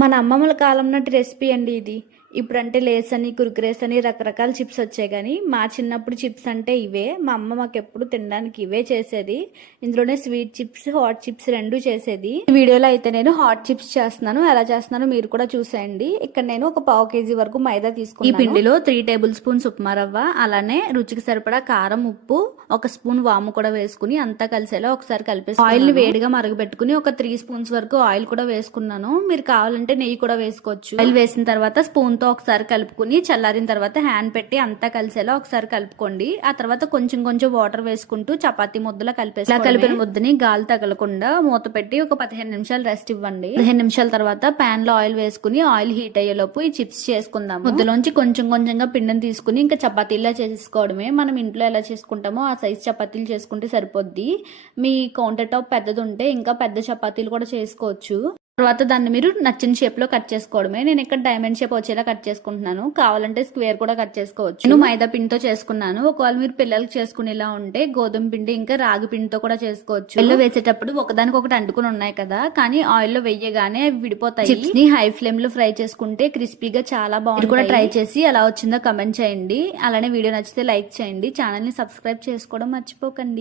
మన అమ్మమ్మల కాలం నాటి రెసిపీ అండి ఇది. ఇప్పుడంటే లేస్ అని కుర్కురేస్ అని రకరకాల చిప్స్ వచ్చాయి, కానీ మా చిన్నప్పుడు చిప్స్ అంటే ఇవే. మా అమ్మ మాకు ఎప్పుడు తినడానికి ఇవే చేసేది. ఇందులోనే స్వీట్ చిప్స్, హాట్ చిప్స్ రెండు చేసేది. ఈ వీడియోలో అయితే నేను హాట్ చిప్స్ చేస్తున్నాను. ఎలా చేస్తున్నానో మీరు కూడా చూసేయండి. ఇక్కడ నేను ఒక పావు కేజీ వరకు మైదా తీసుకున్నాను. ఈ పిండిలో 3 టేబుల్ స్పూన్స్ ఉప్మా రవ్వ, అలానే రుచికి సరిపడా కారం, ఉప్పు, 1 స్పూన్ వాము కూడా వేసుకుని అంతా కలిసేలా ఒకసారి కలిపేసి ఆయిల్ ని వేడిగా మరగబెట్టుకుని ఒక 3 స్పూన్స్ వరకు ఆయిల్ కూడా వేసుకున్నాను. మీరు కావాలంటే నెయ్యి కూడా వేసుకోవచ్చు. ఆయిల్ వేసిన తర్వాత స్పూన్ తో ఒకసారి కలుపుకుని చల్లారిన తర్వాత హ్యాండ్ పెట్టి అంతా కలిసేలా ఒకసారి కలుపుకోండి. ఆ తర్వాత కొంచెం కొంచెం వాటర్ వేసుకుంటూ చపాతీ ముద్దలా కలిపేసి కలిపిన ముద్దని గాలి తగలకుండా మూత పెట్టి ఒక 15 నిమిషాలు రెస్ట్ ఇవ్వండి. 15 నిమిషాల తర్వాత పాన్ లో ఆయిల్ వేసుకుని ఆయిల్ హీట్ అయ్యేలోపు ఈ చిప్స్ చేసుకుందాం. ముద్దలోంచి కొంచెం కొంచెంగా పిండిని తీసుకుని ఇంకా చపాతీలా చేసుకోవడమే. మనం ఇంట్లో ఎలా చేసుకుంటామో ఆ సైజ్ చపాతీలు చేసుకుంటే సరిపోద్ది. మీ కౌంటర్ టాప్ పెద్దది ఉంటే ఇంకా పెద్ద చపాతీలు కూడా చేసుకోవచ్చు. తర్వాత దాన్ని మీరు నచ్చిన షేప్ లో కట్ చేసుకోవడమే. నేను ఇక్కడ డైమండ్ షేప్ వచ్చేలా కట్ చేసుకుంటున్నాను. కావాలంటే స్క్వేర్ కూడా కట్ చేసుకోవచ్చు. నేను మైదా పిండితో చేసుకున్నాను. ఒకవేళ మీరు పిల్లలకి చేసుకునేలా ఉంటే గోధుమ పిండి ఇంకా రాగి పిండితో కూడా చేసుకోవచ్చు. ఆయిల్ వేసేటప్పుడు ఒకదానికొకటి అంటుకుని ఉన్నాయి కదా, కానీ ఆయిల్ లో వేయగానే అవి విడిపోతాయి. చిప్స్ ని హై ఫ్లేమ్ లో ఫ్రై చేసుకుంటే క్రిస్పీగా చాలా బాగుంది. కూడా ట్రై చేసి ఎలా వచ్చిందో కమెంట్ చేయండి. అలానే వీడియో నచ్చితే లైక్ చేయండి. ఛానల్ ని సబ్స్క్రైబ్ చేసుకోవడం మర్చిపోకండి.